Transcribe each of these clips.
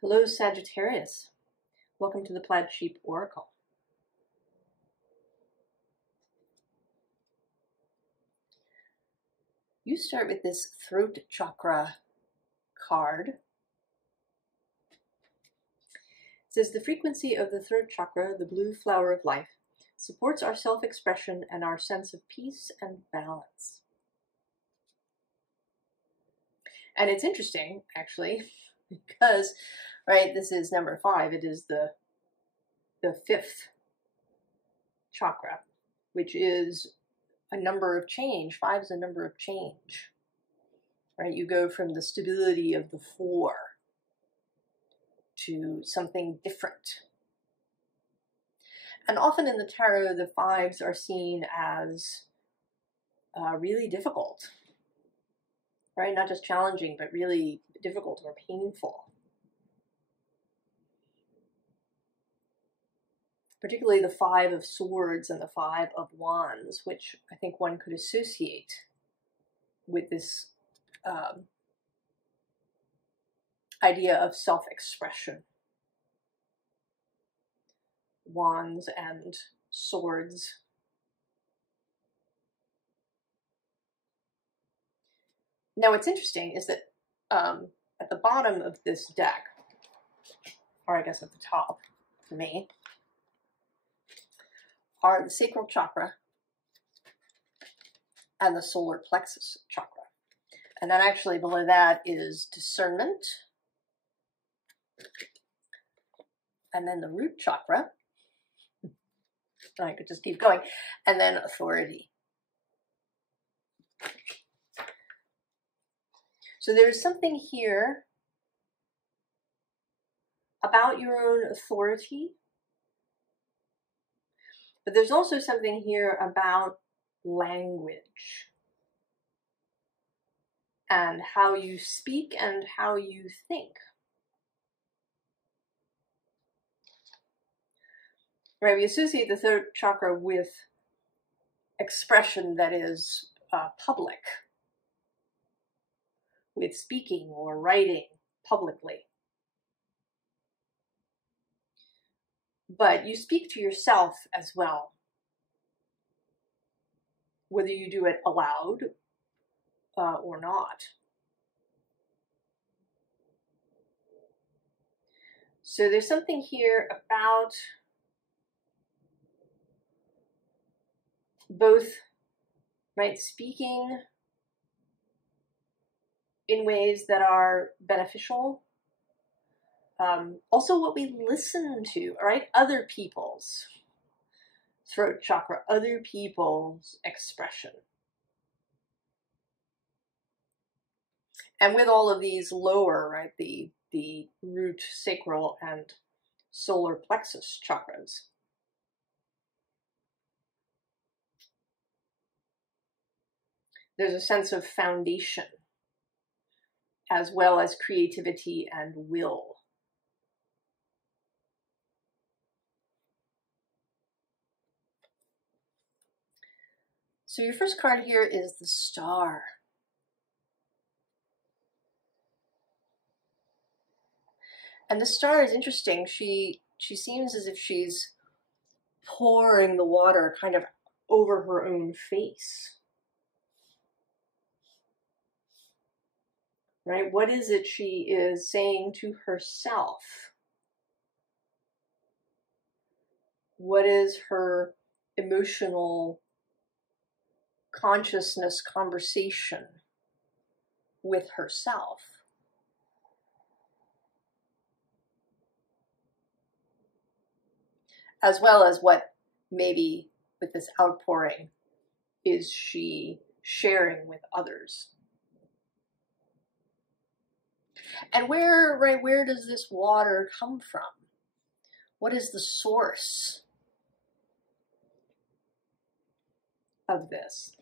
Hello, Sagittarius. Welcome to the Plaid Sheep Oracle. You start with this throat chakra card. It says the frequency of the throat chakra, the blue flower of life, supports our self-expression and our sense of peace and balance. And it's interesting, actually, because, right, this is number 5. It is the 5th chakra, which is a number of change. 5 is a number of change, right? You go from the stability of the 4 to something different. And often in the tarot, the 5s are seen as really difficult, right? Not just challenging, but really difficult or painful. Particularly the 5 of Swords and the 5 of Wands, which I think one could associate with this idea of self-expression. Wands and Swords. Now what's interesting is that at the bottom of this deck, or I guess at the top for me, are the sacral chakra and the solar plexus chakra. And then actually below that is discernment. And then the root chakra. I could just keep going. And then authority. So there's something here about your own authority. But there's also something here about language and how you speak and how you think. Right, we associate the third chakra with expression that is public, with speaking or writing publicly. But you speak to yourself as well, whether you do it aloud or not. So there's something here about both, right, speaking in ways that are beneficial. Also what we listen to, right? Other people's throat chakra, other people's expression. And with all of these lower, right, the root, sacral, and solar plexus chakras. There's a sense of foundation, as well as creativity and will. So your first card here is the Star. And the Star is interesting. She seems as if she's pouring the water kind of over her own face. Right? What is it she is saying to herself? What is her emotional consciousness conversation with herself? As well as what maybe with this outpouring is she sharing with others? And where does this water come from? What is the source of this?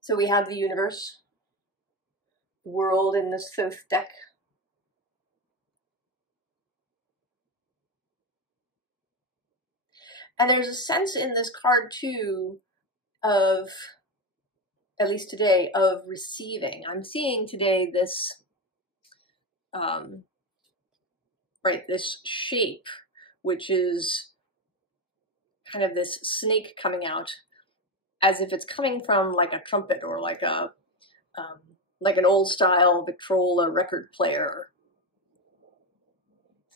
So we have the universe, the world in this Thoth deck. And there's a sense in this card too of, at least today, of receiving. I'm seeing today this, right, this shape, which is kind of this snake coming out, as if it's coming from like a trumpet or like a, like an old style Victrola record player,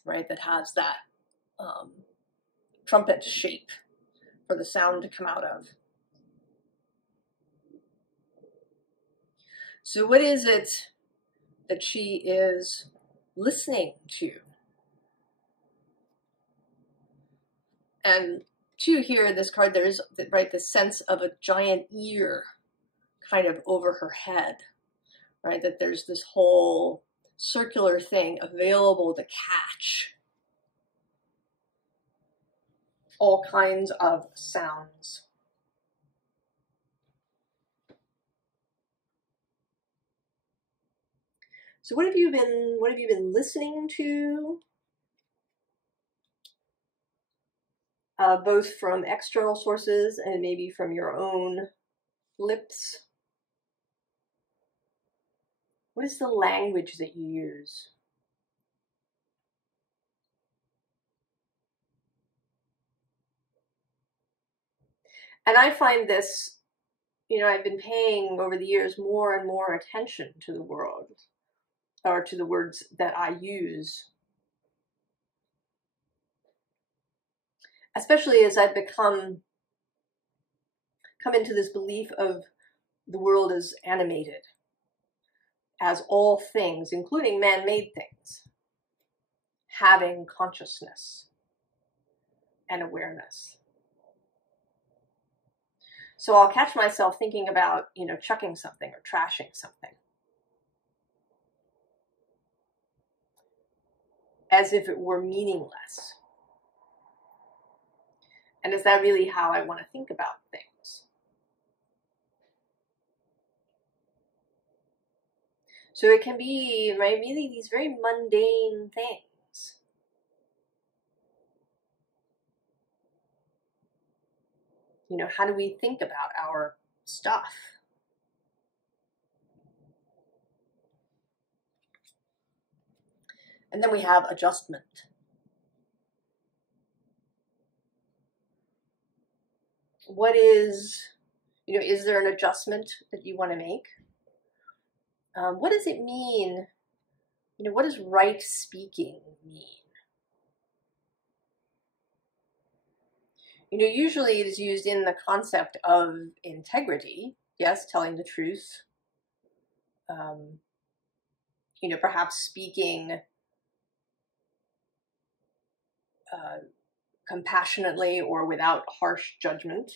right, that has that trumpet shape for the sound to come out of. So what is it that she is listening to? And to here, this card, there is, right, the sense of a giant ear kind of over her head, right? That there's this whole circular thing available to catch all kinds of sounds. So what have you been listening to? Both from external sources and maybe from your own lips. What is the language that you use? And I find this, you know, I've been paying over the years more and more attention to the world, or to the words that I use. Especially as I've come into this belief of the world as animated, as all things, including man-made things, having consciousness and awareness. So I'll catch myself thinking about, you know, chucking something or trashing something, as if it were meaningless. And is that really how I want to think about things? So it can be, right, really these very mundane things. You know, how do we think about our stuff? And then we have adjustment. What is, you know, is there an adjustment that you want to make? What does it mean? You know, what does right speaking mean? You know, usually it is used in the concept of integrity. Yes, telling the truth. You know, perhaps speaking compassionately or without harsh judgment.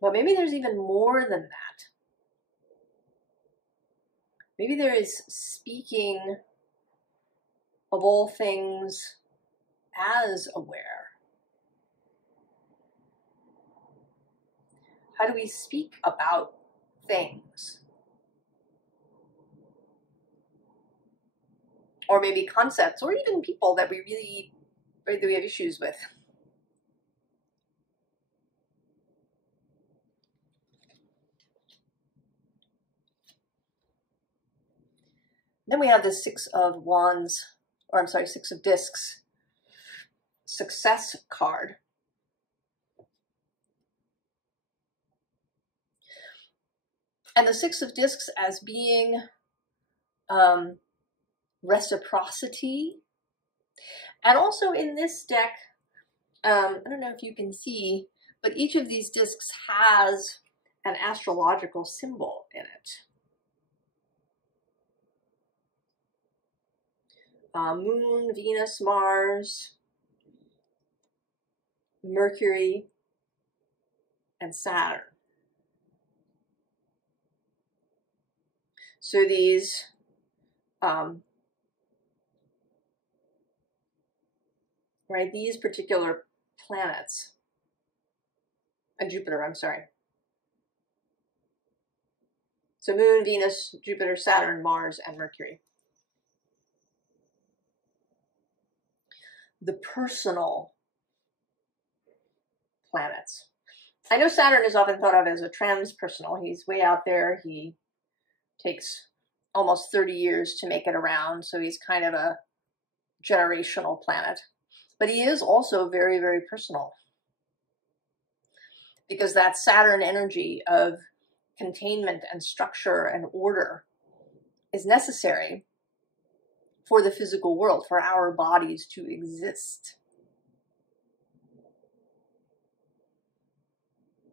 But maybe there's even more than that. Maybe there is speaking of all things as aware. How do we speak about things? Or maybe concepts, or even people that we really, right, that we have issues with. Then we have the Six of Wands, or I'm sorry, Six of Discs, Success card. And the Six of Discs as being reciprocity. And also in this deck, I don't know if you can see, but each of these discs has an astrological symbol in it. Moon, Venus, Mars, Mercury, and Saturn. So these right, these particular planets, and Jupiter, I'm sorry. So Moon, Venus, Jupiter, Saturn, Mars, and Mercury. the personal planets. I know Saturn is often thought of as a transpersonal. He's way out there. He takes almost 30 years to make it around, so he's kind of a generational planet. But he is also very, very personal, because that Saturn energy of containment and structure and order is necessary for the physical world, for our bodies to exist.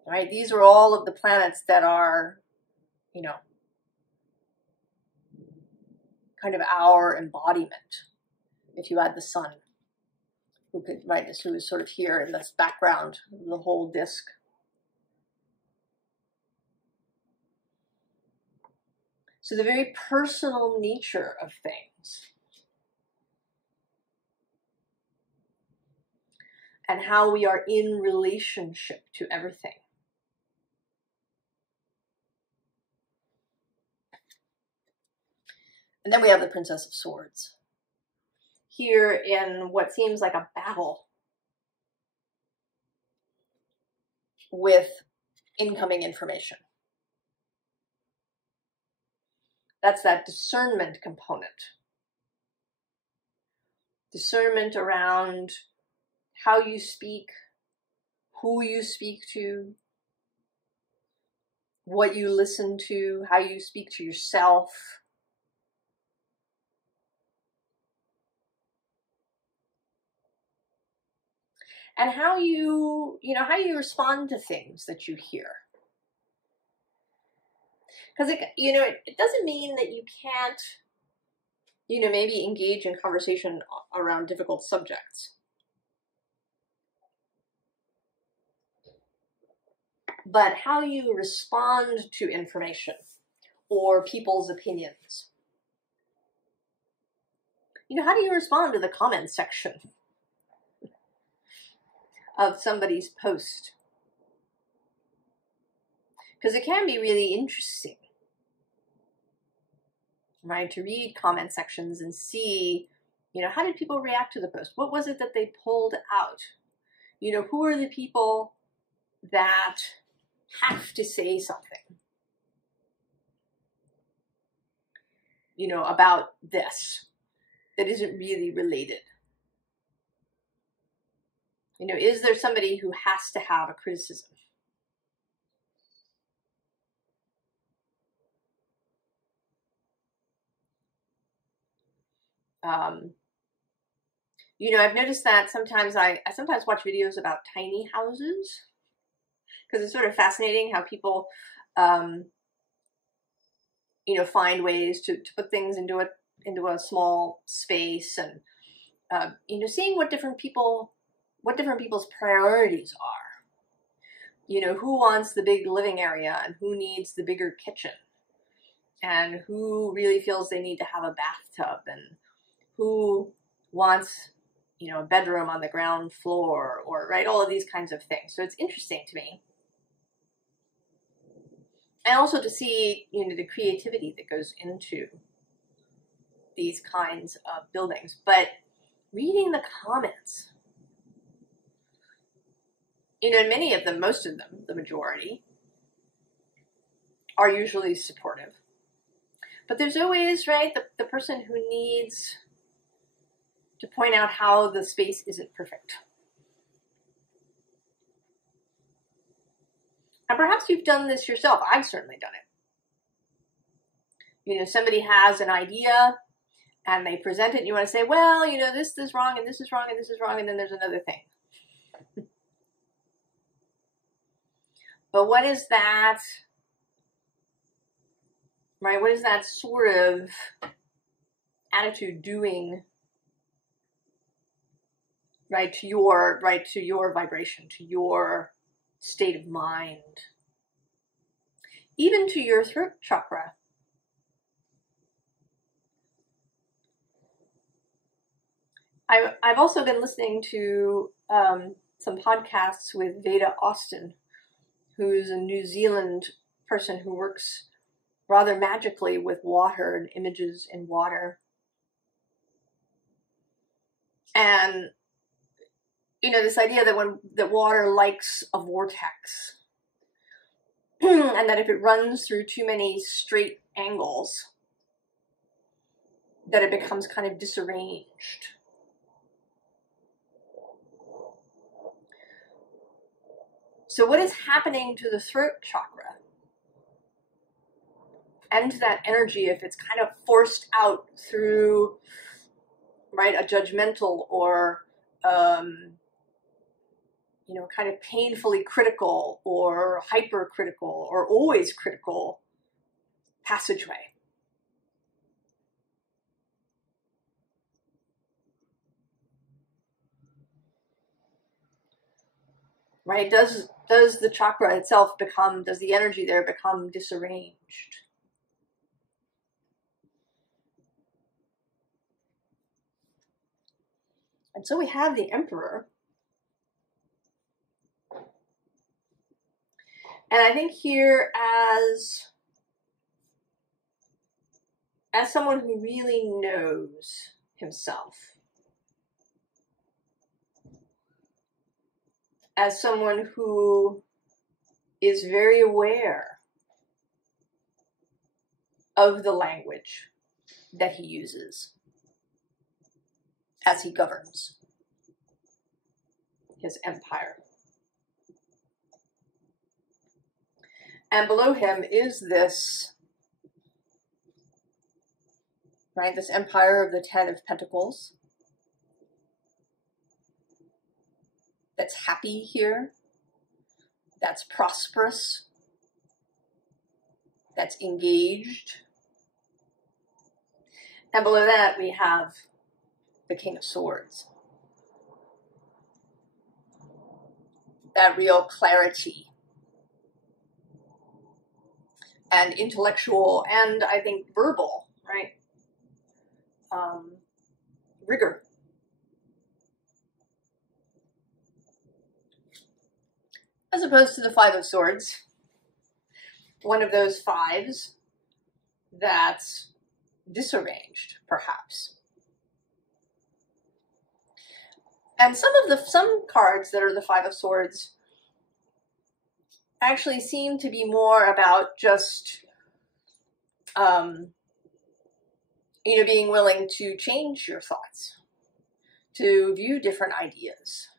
Right? These are all of the planets that are, you know, kind of our embodiment. If you add the sun, who could, right, who is sort of here in this background, the whole disk. So the very personal nature of things and how we are in relationship to everything. And then we have the Princess of Swords. Here in what seems like a battle with incoming information. That's that discernment component. Discernment around how you speak, who you speak to, what you listen to, how you speak to yourself. And how you respond to things that you hear. Because it doesn't mean that you can't, maybe engage in conversation around difficult subjects. But how you respond to information or people's opinions. How do you respond to the comments section of somebody's post? Because it can be really interesting, right, to read comment sections and see, how did people react to the post? What was it that they pulled out? Who are the people that have to say something, about this that isn't really related? Is there somebody who has to have a criticism? I've noticed that sometimes I sometimes watch videos about tiny houses, because it's sort of fascinating how people, find ways to put things into a small space, and seeing what different people's priorities are. Who wants the big living area and who needs the bigger kitchen, and who really feels they need to have a bathtub, and who wants, a bedroom on the ground floor, or, right, all of these kinds of things. So it's interesting to me. And also to see, the creativity that goes into these kinds of buildings. But reading the comments, many of them, most of them, the majority, are usually supportive. But there's always, right, the person who needs to point out how the space isn't perfect. And perhaps you've done this yourself. I've certainly done it. Somebody has an idea and they present it and you want to say, well, this is wrong and this is wrong and this is wrong, and then there's another thing. But what is that, right? What is that sort of attitude doing, right, to your vibration, to your state of mind, even to your throat chakra? I've also been listening to some podcasts with Veda Austin, who's a New Zealand person who works rather magically with water and images in water. And you know, this idea that that water likes a vortex, and that if it runs through too many straight angles, that it becomes kind of disarranged. So what is happening to the throat chakra and to that energy if it's kind of forced out through, right, a judgmental or, you know, kind of painfully critical or hypercritical or always critical passageway? Right? Does the chakra itself become, does the energy there become disarranged? And so we have the Emperor. And I think here as someone who really knows himself, as someone who is very aware of the language that he uses as he governs his empire. And below him is this, right, this empire of the Ten of Pentacles that's happy here, that's prosperous, that's engaged. And below that we have the King of Swords. That real clarity and intellectual and I think verbal, right, rigor. As opposed to the Five of Swords, one of those fives that's disarranged, perhaps. And some cards that are the Five of Swords actually seem to be more about just, you know, being willing to change your thoughts, to view different ideas,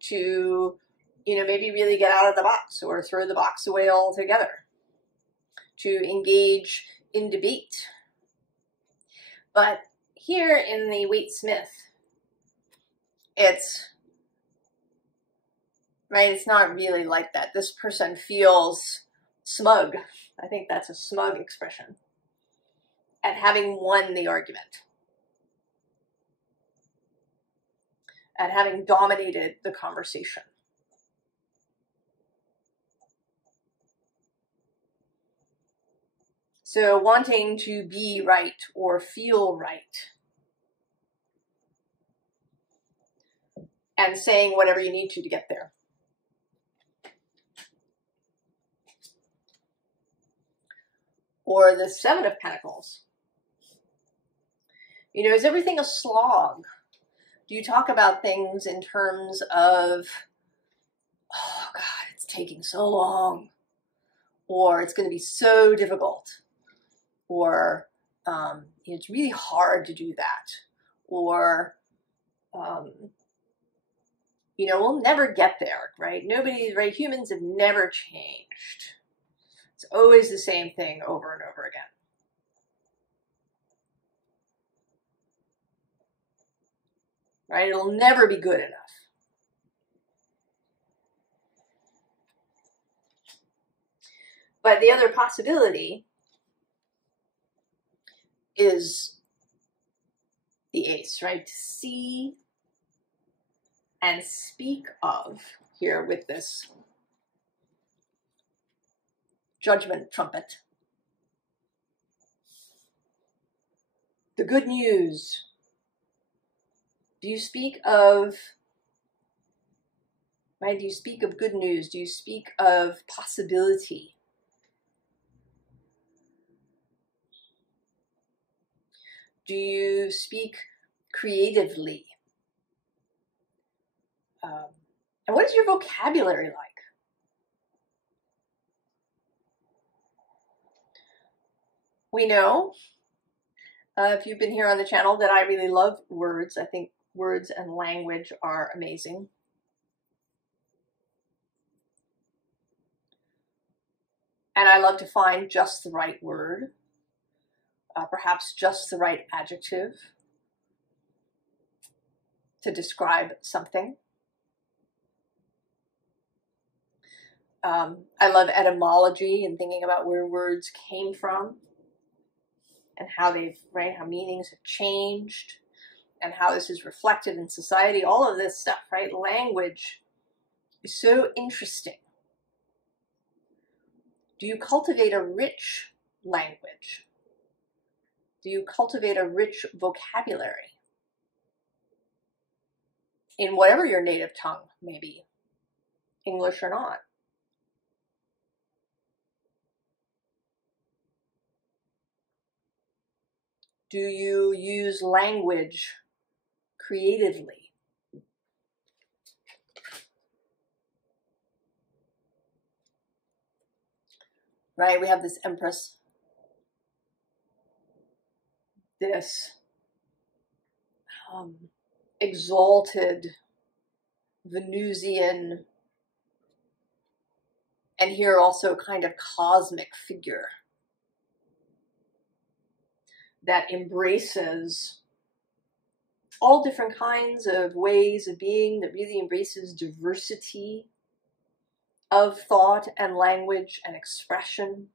to, you know, maybe really get out of the box or throw the box away altogether, to engage in debate. But here in the Waite-Smith, it's, right, it's not really like that. This person feels smug. I think that's a smug expression. At having won the argument. At having dominated the conversation. So wanting to be right or feel right. And saying whatever you need to get there. Or the Seven of Pentacles. You know, is everything a slog? Do you talk about things in terms of, oh God, it's taking so long, or it's going to be so difficult, or it's really hard to do that, or, you know, we'll never get there, right? Humans have never changed. It's always the same thing over and over again. Right? It'll never be good enough. But the other possibility is the Ace, right? To see and speak of, here with this Judgment trumpet, the good news. Do you speak of, right? Do you speak of good news? Do you speak of possibility? Do you speak creatively? And what is your vocabulary like? We know, if you've been here on the channel, that I really love words. I think words and language are amazing. And I love to find just the right word, perhaps just the right adjective to describe something. I love etymology and thinking about where words came from and how they've, right, how meanings have changed and how this is reflected in society. All of this stuff, right? Language is so interesting. Do you cultivate a rich language? Do you cultivate a rich vocabulary in whatever your native tongue may be, English or not? Do you use language creatively? Right, we have this Empress, this exalted Venusian, and here also kind of cosmic figure that embraces all different kinds of ways of being, that really embraces diversity of thought and language and expression.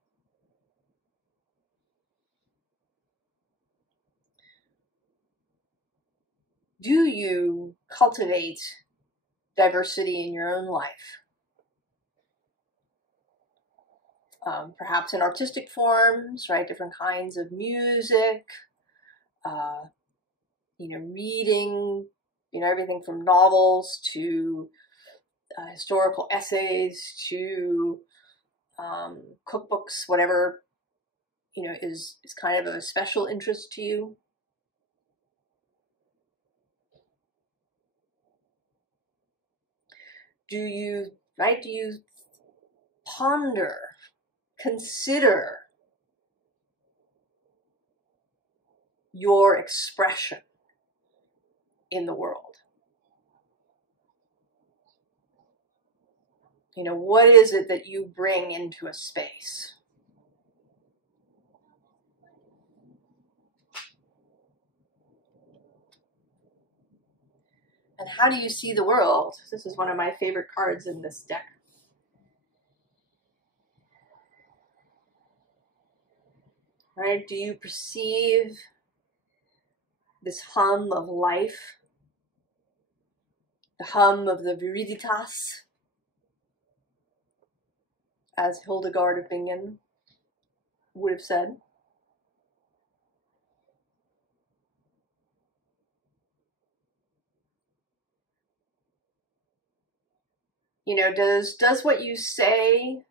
Do you cultivate diversity in your own life? Perhaps in artistic forms, right? Different kinds of music, reading, everything from novels to historical essays to cookbooks, whatever, is kind of a special interest to you. Do you ponder, consider your expression in the world? What is it that you bring into a space? And how do you see the world? This is one of my favorite cards in this deck. Right? Do you perceive this hum of life? The hum of the viriditas, as Hildegard of Bingen would have said. Does what you say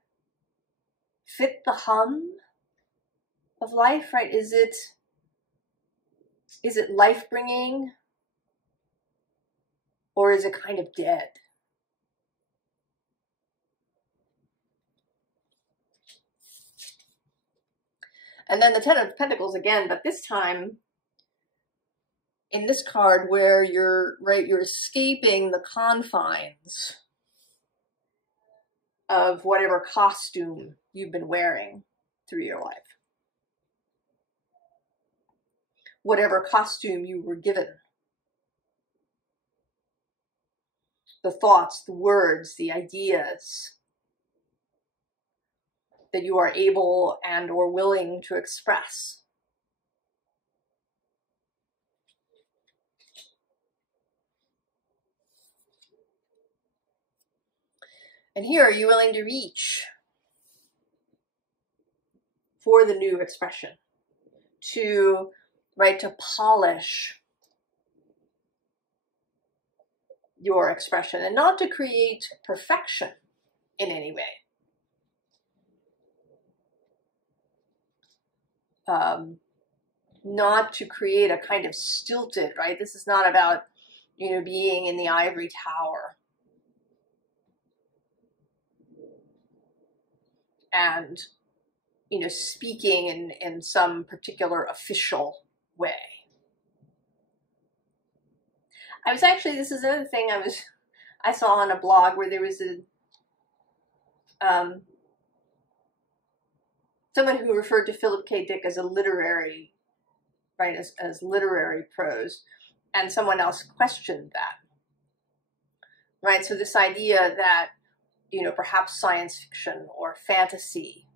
fit the hum of life, right? Is it life-bringing, or is it kind of dead? And then the Ten of Pentacles again, but this time in this card where you're escaping the confines of whatever costume you've been wearing through your life. Whatever costume you were given. The thoughts, the words, the ideas that you are able and or willing to express. And here, are you willing to reach for the new expression? To polish your expression and not to create perfection in any way. Not to create a kind of stilted, right? This is not about, being in the ivory tower and, you know, speaking in some particular official way. I was actually, this is another thing I saw on a blog where there was someone who referred to Philip K. Dick as a literary, right, as literary prose, and someone else questioned that, right? So this idea that, you know, perhaps science fiction or fantasy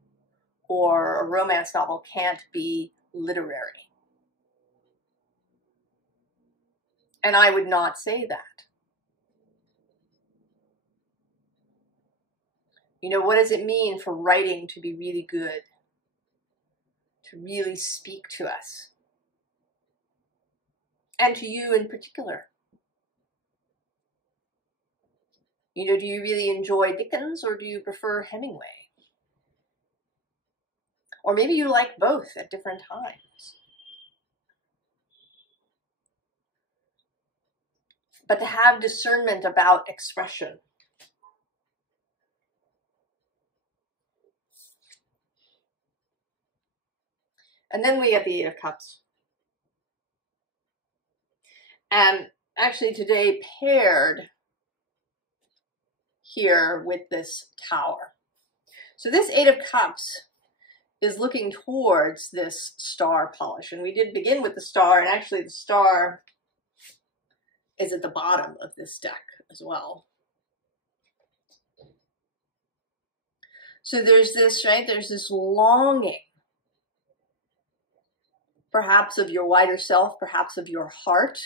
or a romance novel can't be literary. And I would not say that. You know, what does it mean for writing to be really good? To really speak to us? And to you in particular? You know, do you really enjoy Dickens or do you prefer Hemingway? Or maybe you like both at different times. But to have discernment about expression. And then we get the Eight of Cups. And actually today paired here with this Tower. So this Eight of Cups is looking towards this star polish. And we did begin with the star, and actually the star is at the bottom of this deck as well. So there's this, right? There's this longing, perhaps of your wider self, perhaps of your heart.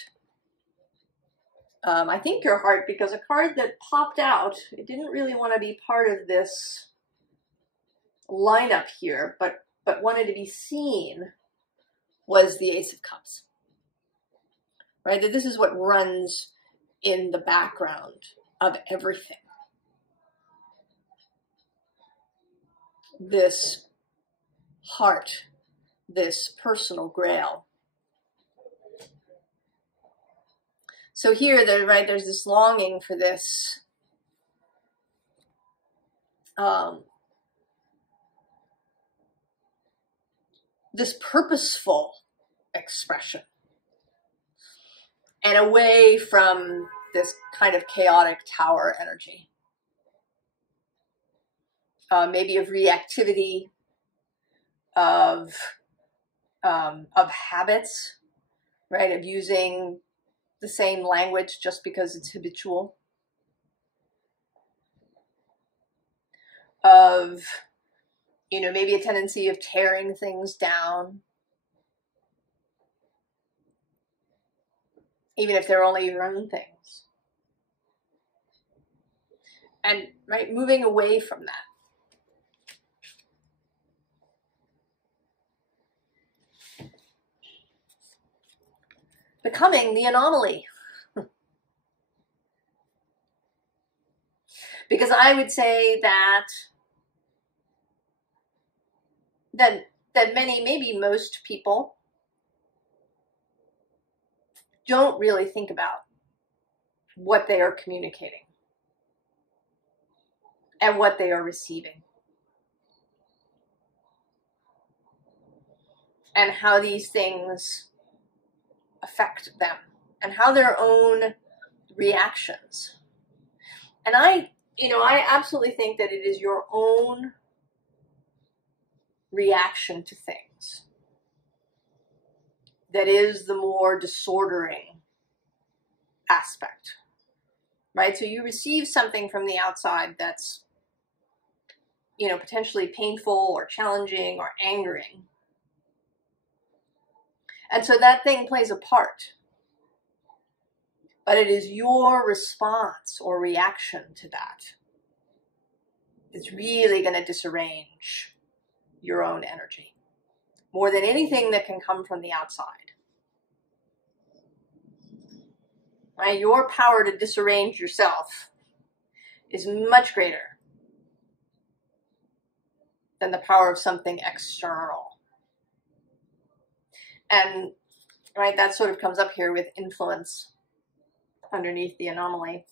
I think your heart, because a card that popped out, it didn't really want to be part of this lineup here, but wanted to be seen, was the Ace of Cups. Right? That this is what runs in the background of everything. This heart, this personal grail. So here, right, there's this longing for this this purposeful expression, and away from this kind of chaotic Tower energy. Maybe of reactivity, of habits, right? Of using the same language just because it's habitual. Of, you know, maybe a tendency of tearing things down, even if they're only your own things. And, right, moving away from that. Becoming the anomaly. Because I would say that many, maybe most people don't really think about what they are communicating and what they are receiving, and how these things affect them, and how their own reactions. And I absolutely think that it is your own reaction to things that is the more disordering aspect, right? So you receive something from the outside that's, you know, potentially painful or challenging or angering. And so that thing plays a part. But it is your response or reaction to that that's really going to disarrange your own energy more than anything that can come from the outside. Right? Your power to disarrange yourself is much greater than the power of something external. And, right, that sort of comes up here with influence underneath the anomaly.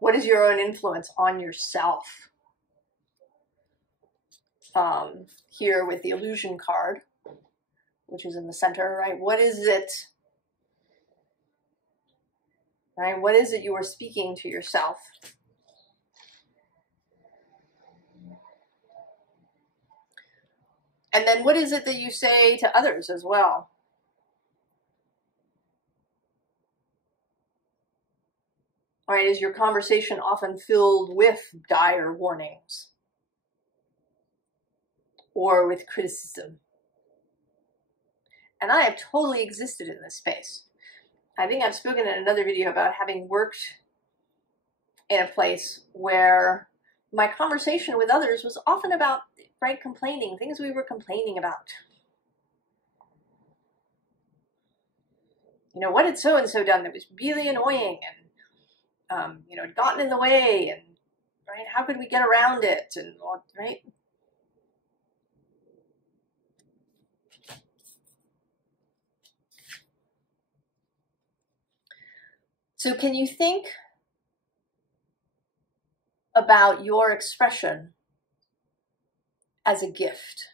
What is your own influence on yourself? Here with the illusion card, which is in the center, right? What is it, right? What is it you are speaking to yourself? And then what is it that you say to others as well? All right, is your conversation often filled with dire warnings or with criticism? And I have totally existed in this space. I think I've spoken in another video about having worked in a place where my conversation with others was often about, right, complaining, things we were complaining about. You know, what had so-and-so done that was really annoying and, you know, had gotten in the way, and, right, how could we get around it, and, right? So can you think about your expression as a gift?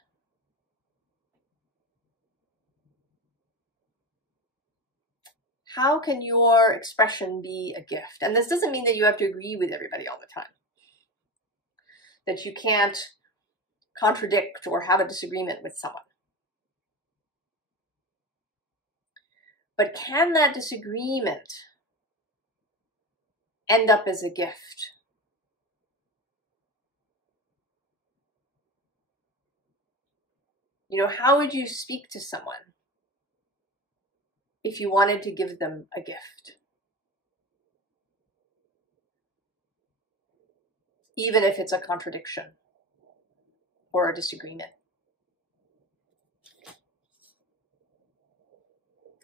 How can your expression be a gift? And this doesn't mean that you have to agree with everybody all the time, that you can't contradict or have a disagreement with someone. But can that disagreement end up as a gift? You know, how would you speak to someone if you wanted to give them a gift? Even if it's a contradiction or a disagreement.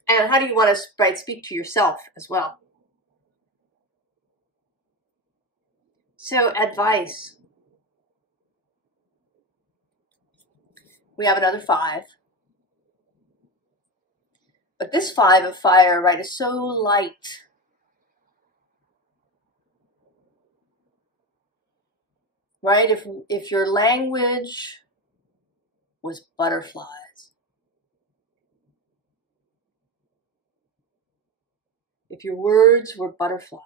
And how do you want to, right, speak to yourself as well? So, advice. We have another 5. But this 5 of fire, right, is so light. Right? If your language was butterflies, if your words were butterflies,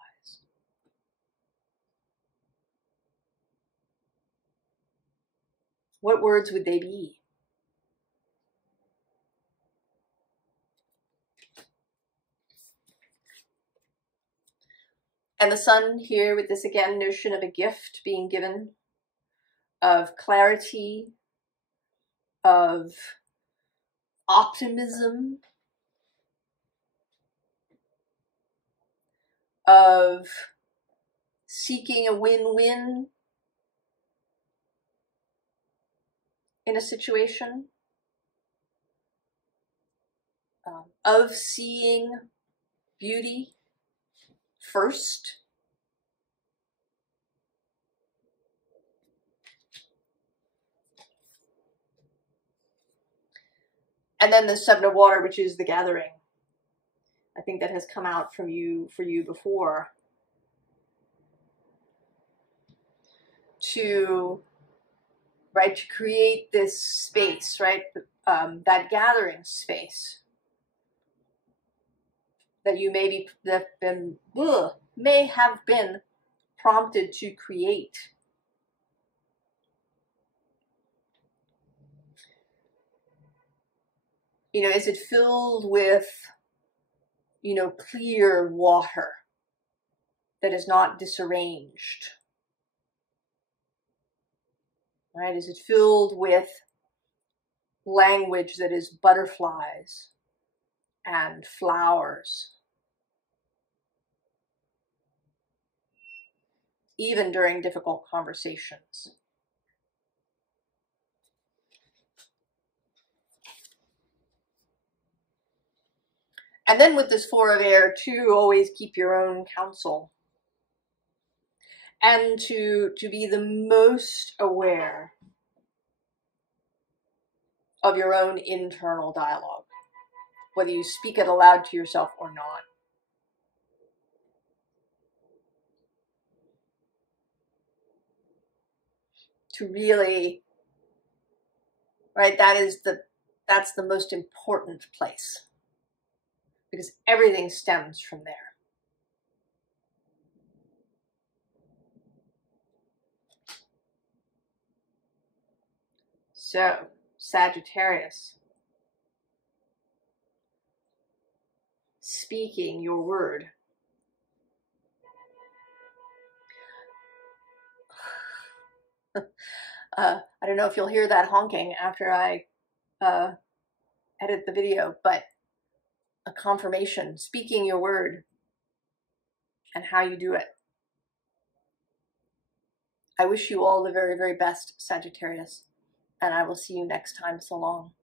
what words would they be? And the sun here with this, again, notion of a gift being given, of clarity, of optimism, of seeking a win-win in a situation, of seeing beauty first. And then the 7 of water, which is the gathering. I think that has come out from you, for you before. To, right, to create this space, right, that gathering space that you may have been prompted to create. You know, is it filled with, you know, clear water that is not disarranged? Right? Is it filled with language that is butterflies and flowers? Even during difficult conversations. And then with this 4 of air, to always keep your own counsel. And to be the most aware of your own internal dialogue, whether you speak it aloud to yourself or not. to really, right, that's the most important place, because everything stems from there. So, Sagittarius, speaking your word. I don't know if you'll hear that honking after I edit the video, but a confirmation, speaking your word and how you do it. I wish you all the very, very best, Sagittarius, and I will see you next time. So long.